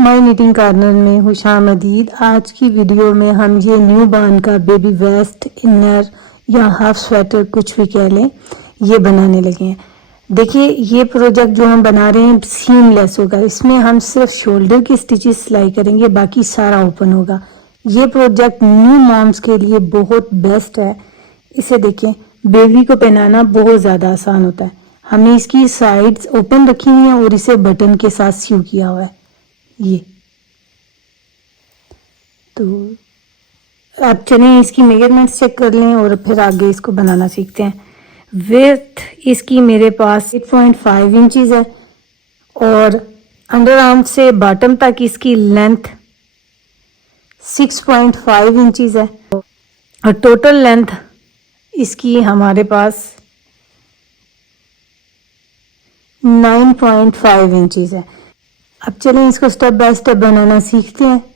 My knitting corner में खुशामदीद। आज की वीडियो में हम ये न्यू बॉर्न का बेबी वेस्ट, इनर या हाफ स्वेटर कुछ भी कह लें, ये बनाने लगे हैं। देखिए ये प्रोजेक्ट जो हम बना रहे हैं सीमलेस होगा। इसमें हम सिर्फ शोल्डर की स्टिचेस सिलाई करेंगे, बाकी सारा ओपन होगा। ये प्रोजेक्ट न्यू मॉम्स के लिए बहुत बेस्ट है। इसे देखें, बेबी को पहनाना बहुत ज़्यादा आसान होता है। हमने इसकी साइड्स ओपन रखी हुई हैं और इसे बटन के साथ सीव किया हुआ है। ये तो आप चलिए इसकी मेजरमेंट्स चेक कर लें और फिर आगे इसको बनाना सीखते हैं। विड्थ इसकी मेरे पास 8.5 इंचज़ है और अंडर आर्म से बॉटम तक इसकी लेंथ 6.5 इंचज़ है और टोटल लेंथ इसकी हमारे पास 9.5 इंचज़ है। अब चलें इसको स्टेप बाय स्टेप बनाना सीखते हैं।